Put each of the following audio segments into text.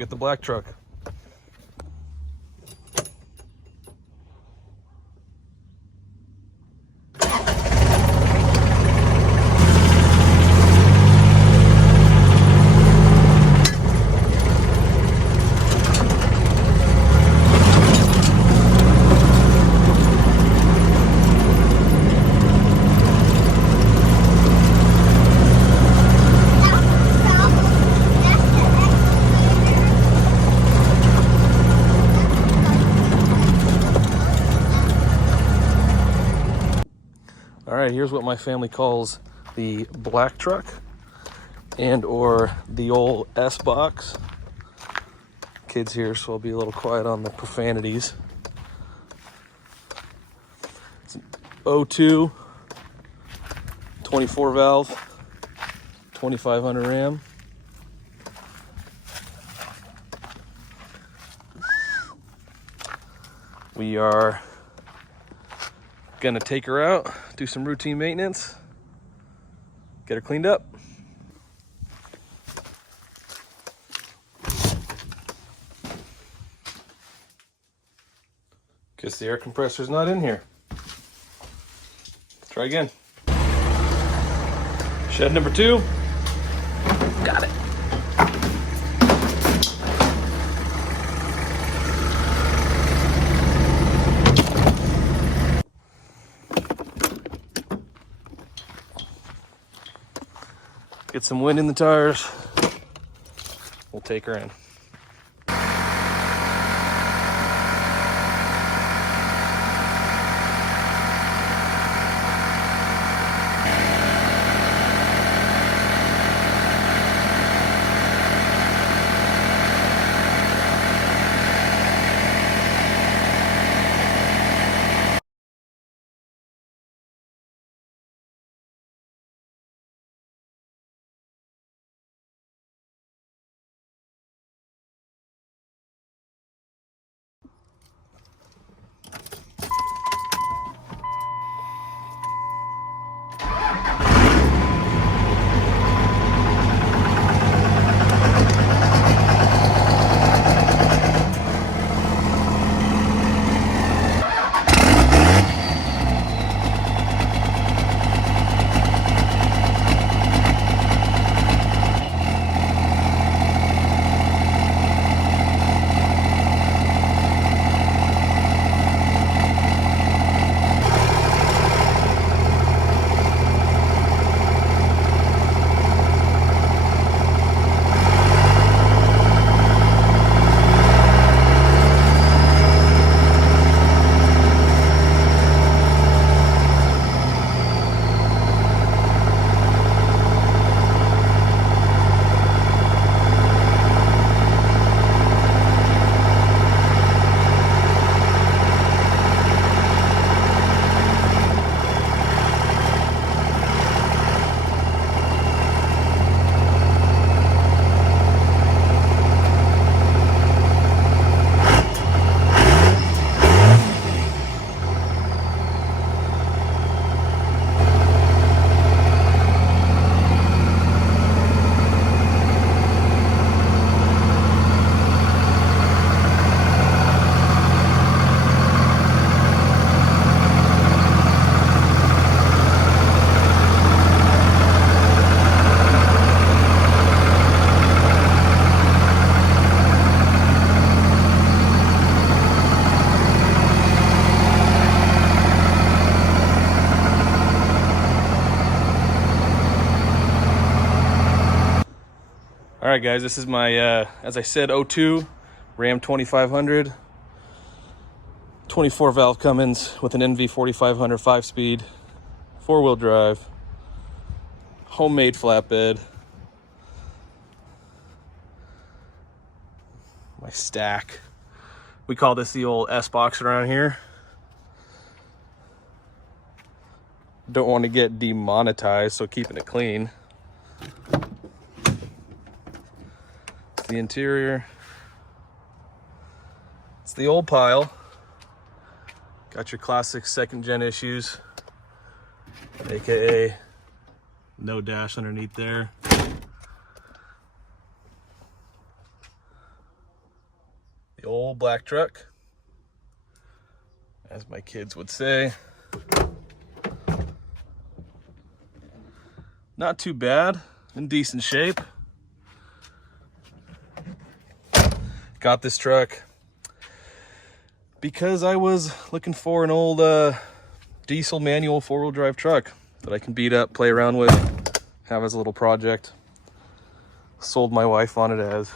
get the black truck. All right, here's what my family calls the black truck and or the old S-box. Kids here, so I'll be a little quiet on the profanities. It's an 02, 24 valve, 2500 Ram. We are gonna take her out, do some routine maintenance, get her cleaned up. Guess the air compressor's not in here. Try again. Shed number 2. Got it. Get some wind in the tires. We'll take her in. All right, guys, this is my, as I said, 02 Ram 2500, 24 valve Cummins with an NV 4500 5-speed, 4-wheel drive, homemade flatbed. My stack. We call this the old S-box around here. Don't want to get demonetized, so keeping it clean. The interior, it's the old pile. Got your classic second gen issues, aka no dash underneath there. The old black truck, as my kids would say. Not too bad, in decent shape. Got this truck because I was looking for an old diesel manual 4-wheel drive truck that I can beat up, play around with, have as a little project. Sold my wife on it as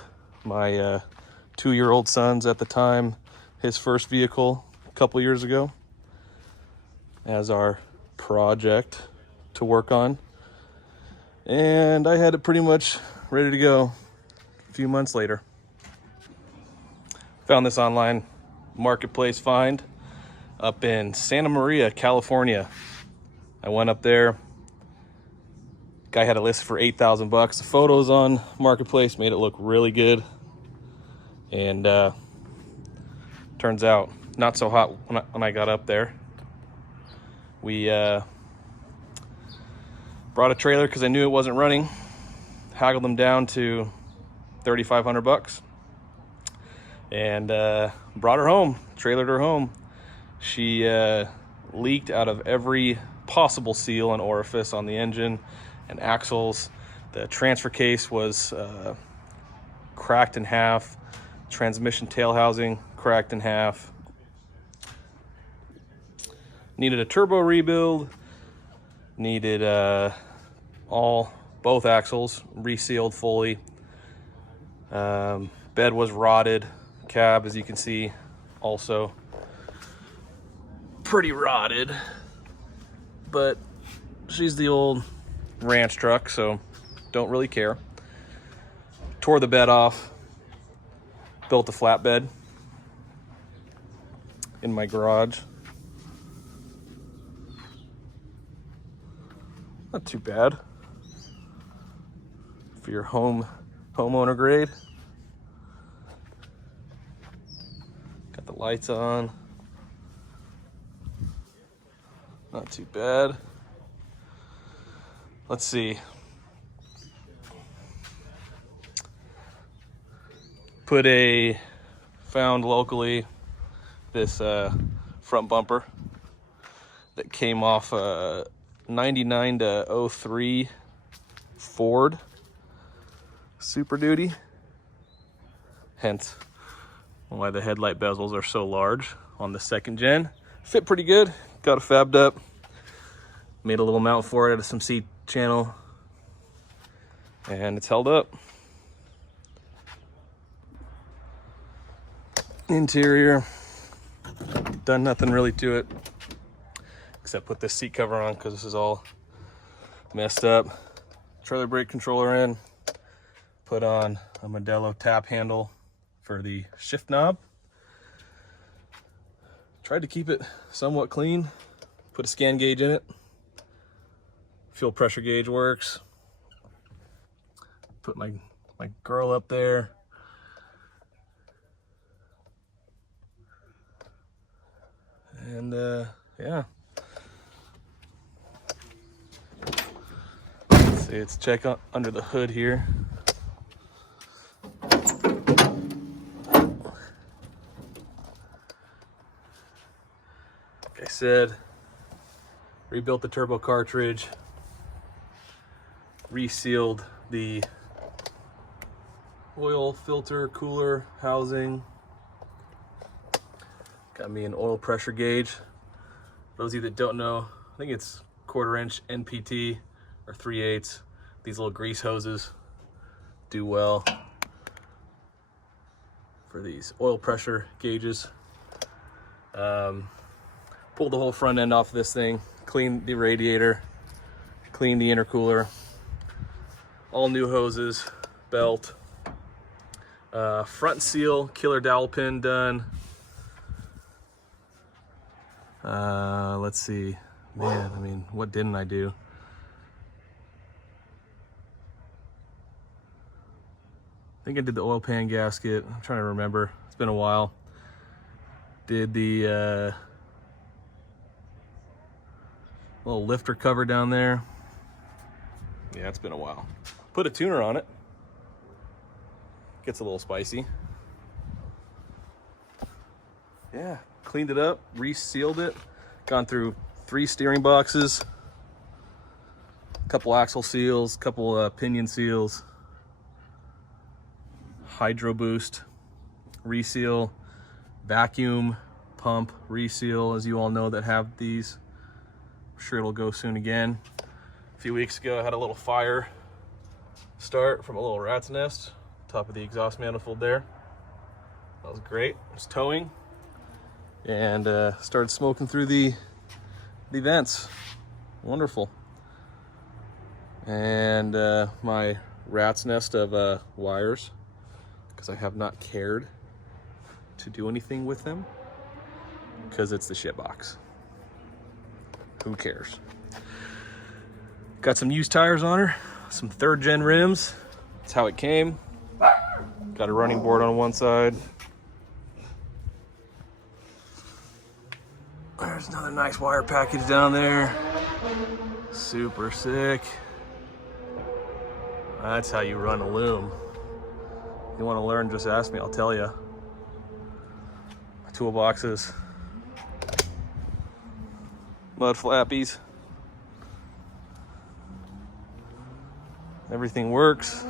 my 2-year-old son's at the time, his first vehicle a couple years ago, as our project to work on. And I had it pretty much ready to go a few months later. Found this online marketplace find up in Santa Maria, California. I went up there. Guy had it listed for $8,000. The photos on marketplace made it look really good. And turns out not so hot when I got up there. We brought a trailer because I knew it wasn't running. Haggled them down to $3,500 and brought her home, trailered her home. She leaked out of every possible seal and orifice on the engine and axles. The transfer case was cracked in half. Transmission tail housing cracked in half. Needed a turbo rebuild. Needed both axles resealed fully. Bed was rotted. Cab, as you can see, also pretty rotted. But she's the old ranch truck, so don't really care. Tore the bed off. Built a flatbed in my garage. Not too bad for your homeowner grade. Got the lights on. Not too bad. Let's see. Found locally this front bumper that came off a 99 to 03 Ford Super Duty. Hence why the headlight bezels are so large on the second gen. Fit pretty good. Got it fabbed up. Made a little mount for it out of some C channel. And it's held up. Interior, done nothing really to it except put this seat cover on because this is all messed up. Trailer brake controller in. Put on a Modelo tap handle for the shift knob. Tried to keep it somewhat clean. Put a scan gauge in it. Fuel pressure gauge works. Put my girl up there. And yeah. Let's see, let's check under the hood here. Like I said, rebuilt the turbo cartridge, resealed the oil filter cooler housing. Got me an oil pressure gauge. Those of you that don't know, I think it's 1/4 inch NPT or 3/8. These little grease hoses do well for these oil pressure gauges. Pulled the whole front end off this thing, cleaned the radiator, cleaned the intercooler. All new hoses, belt, front seal, killer dowel pin done. Let's see, man, I mean, what didn't I do? I think I did the oil pan gasket. I'm trying to remember, it's been a while. Did the little lifter cover down there. Yeah, it's been a while. Put a tuner on it. Gets a little spicy. yeah, cleaned it up, resealed it, gone through 3 steering boxes, a couple axle seals, a couple pinion seals, hydro boost, reseal, vacuum pump reseal, as you all know that have these. I'm sure it'll go soon again. A few weeks ago I had a little fire start from a little rat's nest top of the exhaust manifold there. That was great. I was towing and started smoking through the vents. Wonderful. And my rat's nest of wires, because I have not cared to do anything with them because it's the shit box. Who cares? Got some used tires on her, some 3rd gen rims. That's how it came. Got a running board on one side. There's another nice wire package down there. Super sick. That's how you run a loom. If you want to learn, just ask me, I'll tell you. My toolboxes, mud flappies. Everything works.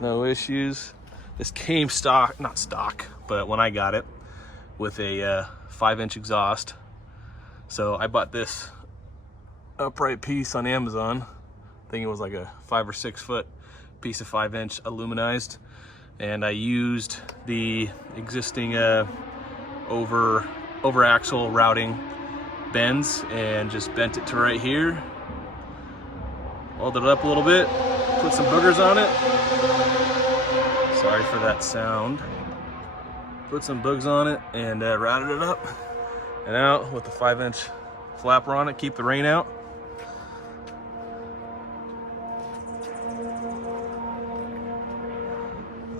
No issues. This came stock, not stock, but when I got it, with a 5-inch exhaust. So I bought this upright piece on Amazon. I think it was like a 5 or 6 foot piece of 5-inch aluminized, and I used the existing over axle routing bends and just bent it to right here, welded it up a little bit, put some boogers on it. Sorry for that sound. Put some boogs on it and routed it up and out with the 5-inch flapper on it, keep the rain out.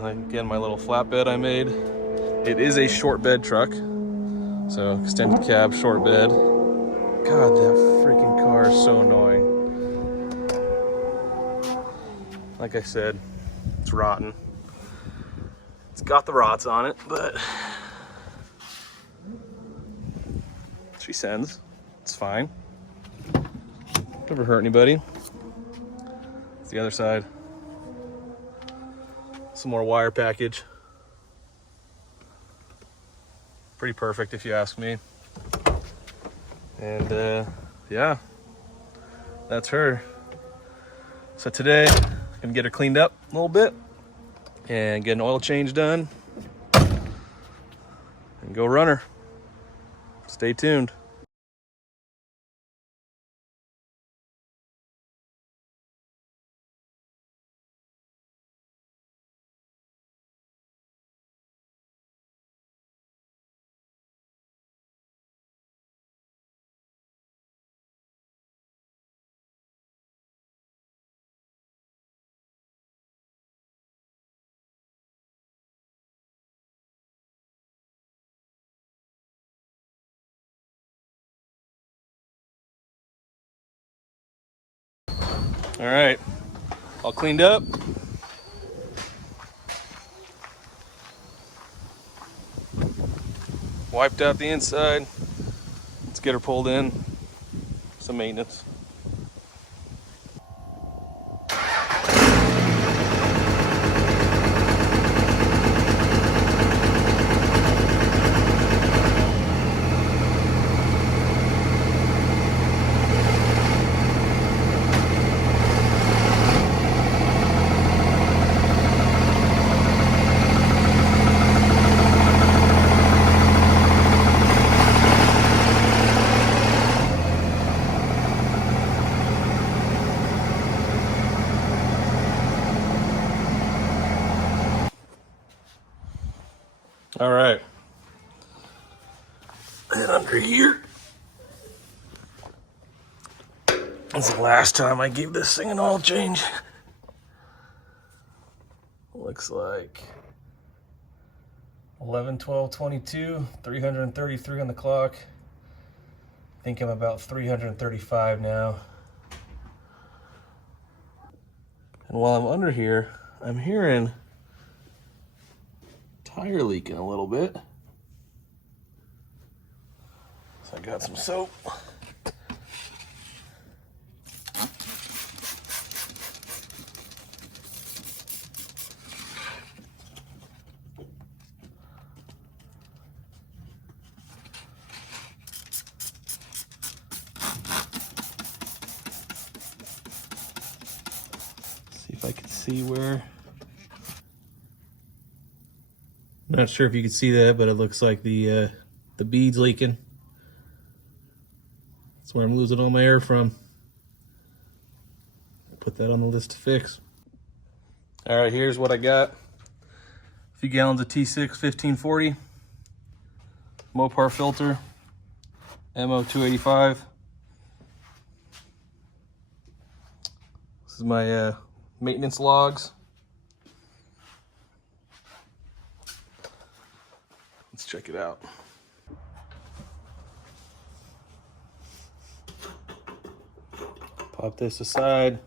Again, my little flatbed I made. It is a short bed truck, so extended cab, short bed. God, that freaking car is so annoying. Like I said, it's rotten. It's got the rots on it, but she sends. It's fine. Never hurt anybody. It's the other side. Some more wire package. Pretty perfect if you ask me. And yeah, that's her. So today I'm gonna get her cleaned up a little bit and get an oil change done and go run her. Stay tuned. All right, all cleaned up. Wiped out the inside. Let's get her pulled in. Some maintenance. All right. And under here. That's the last time I gave this thing an oil change. Looks like 11, 12, 22, 333 on the clock. I think I'm about 335 now. And while I'm under here, I'm hearing tire leaking a little bit. got some soap. See if I can see where. Not sure if you can see that, but it looks like the bead's leaking. That's where I'm losing all my air from. Put that on the list to fix. All right, here's what I got. A few gallons of T6 1540, Mopar filter, MO 285. This is my maintenance logs. Let's check it out. Pop this aside.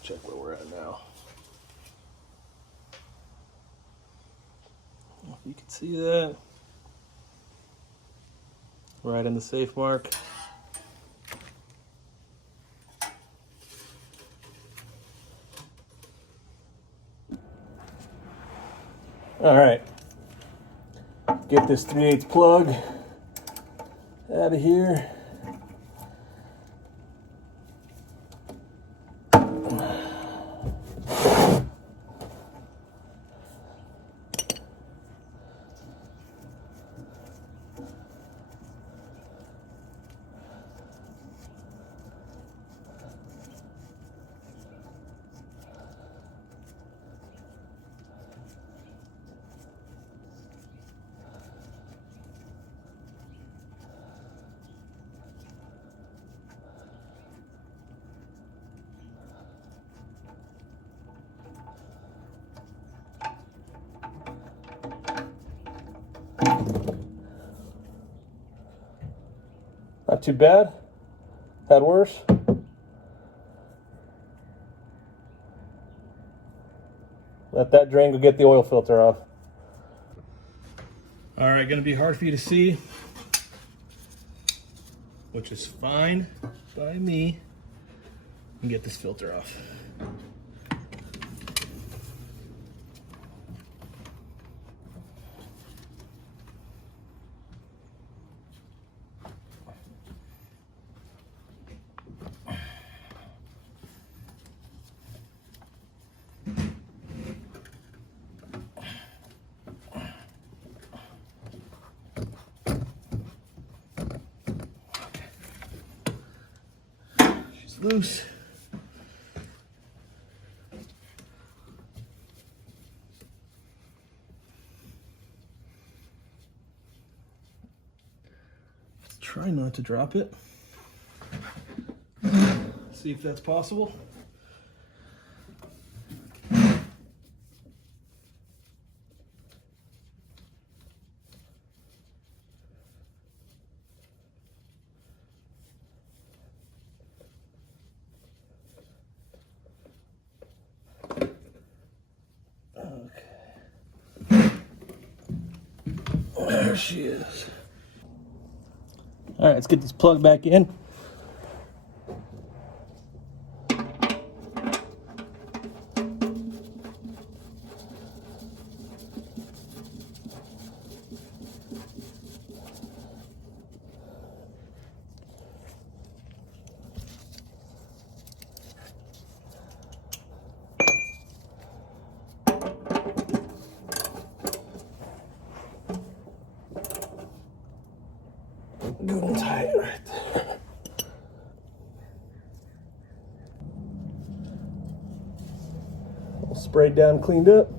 Check where we're at now. You can see that. Right in the safe mark. All right. Get this 3/8 plug out of here. Not too bad. Had worse. Let that drain go get the oil filter off. All right, gonna be hard for you to see, which is fine by me. And get this filter off. Loose. Let's try not to drop it. See if that's possible. There she is. All right, let's get this plug back in. Good and tight right there. All sprayed down, cleaned up.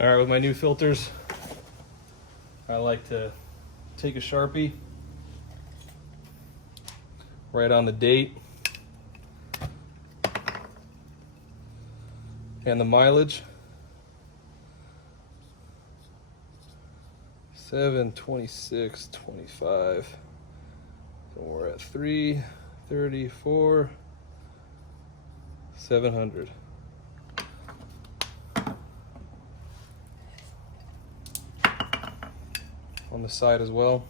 All right, with my new filters, I like to take a Sharpie, write on the date, And the mileage, 726.25. So we're at 334, 700. On the side as well.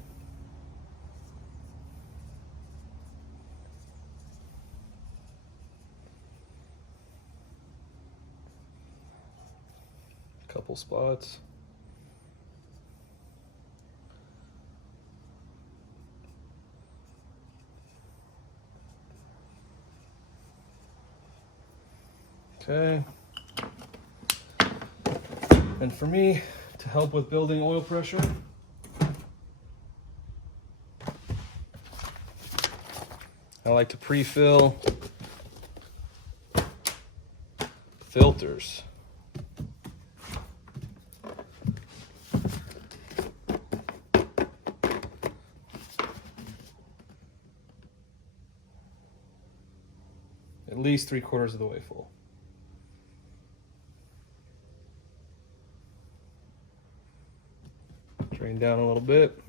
Couple spots. Okay. And for me, to help with building oil pressure, I like to pre-fill filters. At least 3/4 of the way full. Drain down a little bit.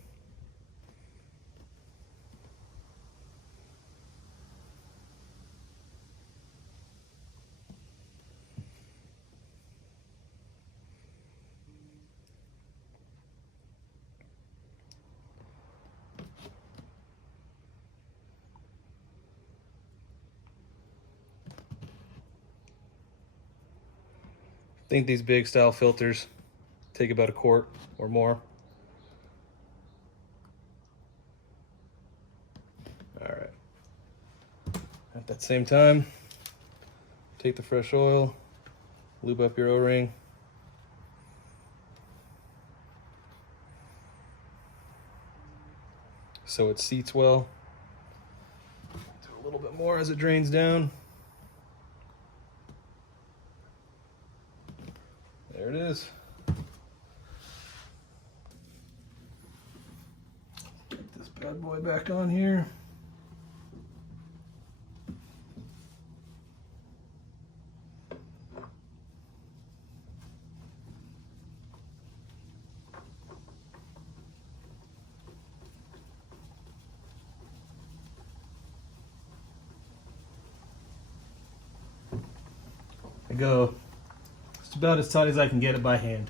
I think these big style filters take about 1 quart or more. All right. At that same time, take the fresh oil, lube up your O-ring. So it seats well. Do a little bit more as it drains down. There it is. Get this bad boy back on here. I go just about as tight as I can get it by hand.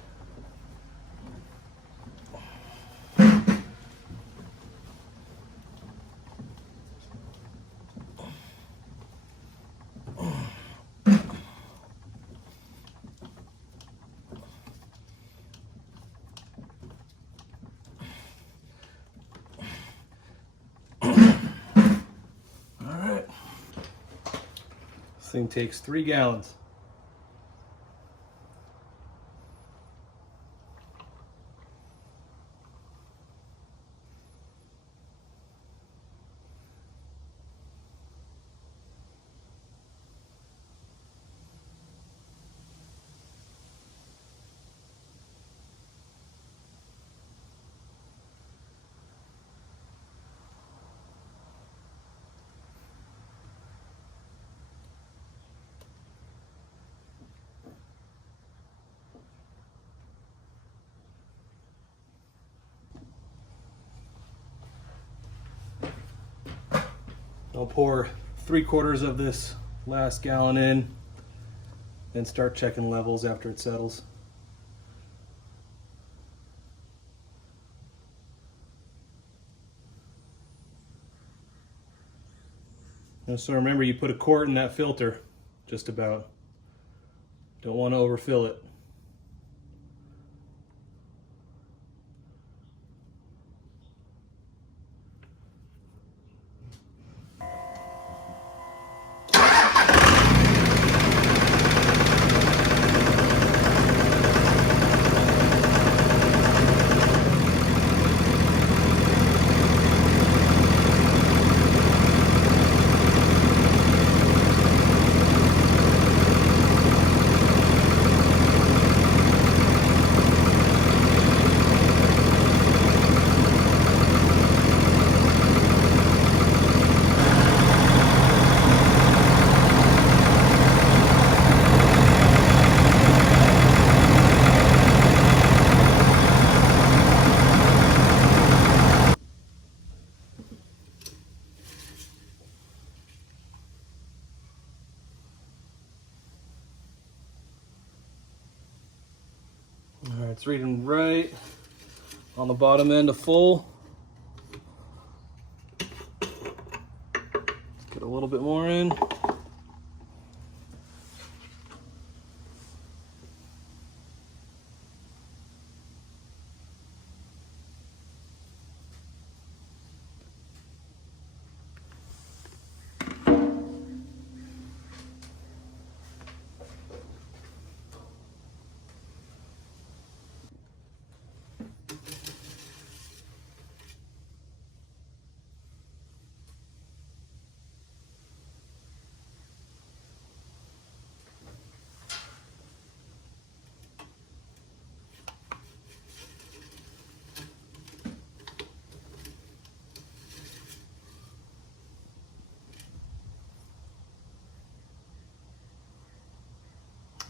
Alright. This thing takes 3 gallons. I'll pour 3/4 of this last gallon in and start checking levels after it settles. And so remember, you put 1 quart in that filter, just about. Don't want to overfill it. It's reading right on the bottom end of full. Let's get a little bit more in.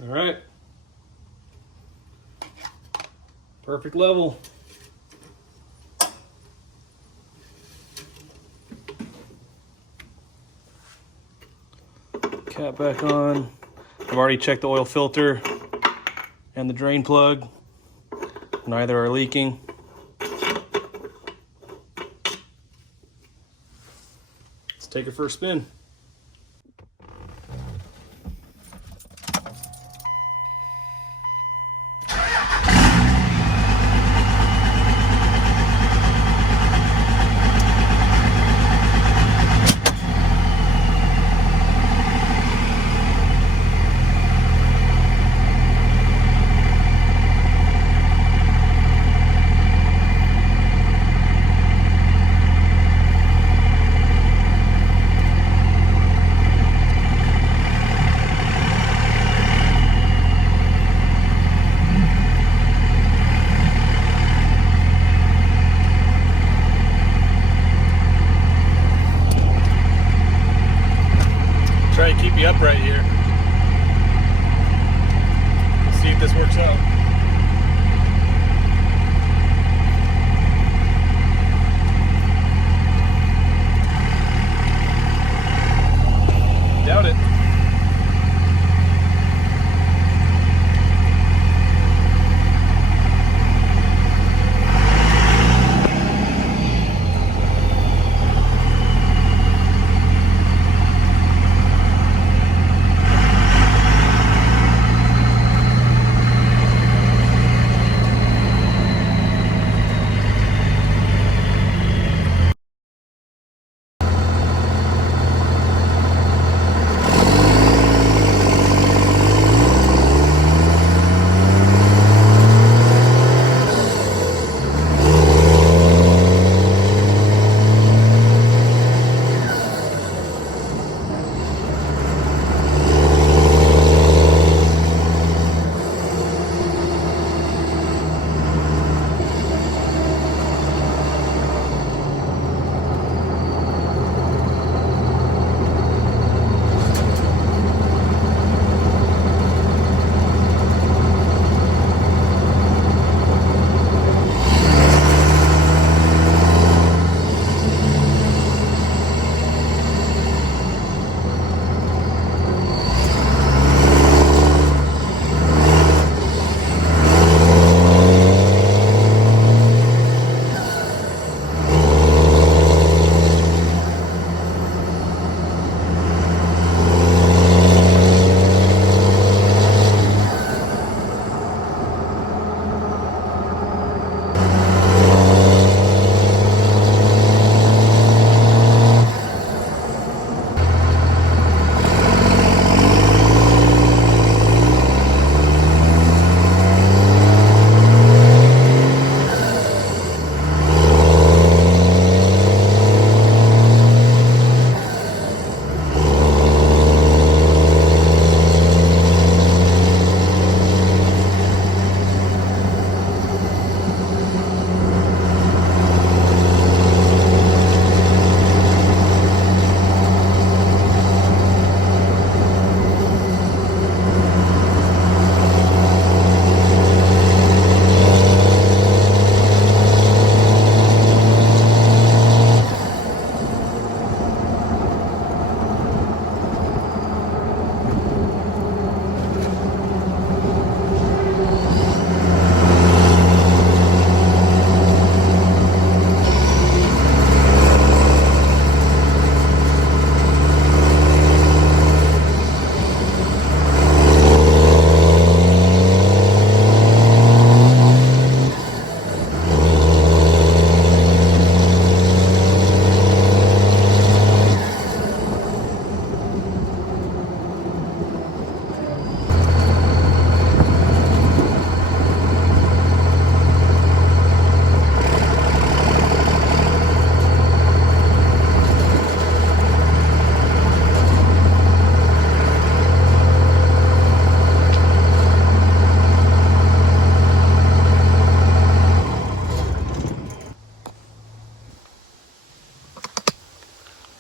All right, perfect level. Cap back on. I've already checked the oil filter and the drain plug. Neither are leaking. Let's take it for a spin. Try to keep you upright here. Let's see if this works out. Doubt it.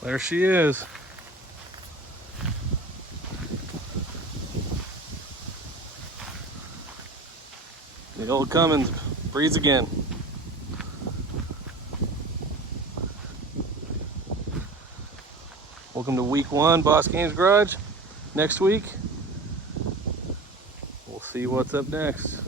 There she is. The old Cummins breeds again. Welcome to week 1, Boss Games Garage. Next week, we'll see what's up next.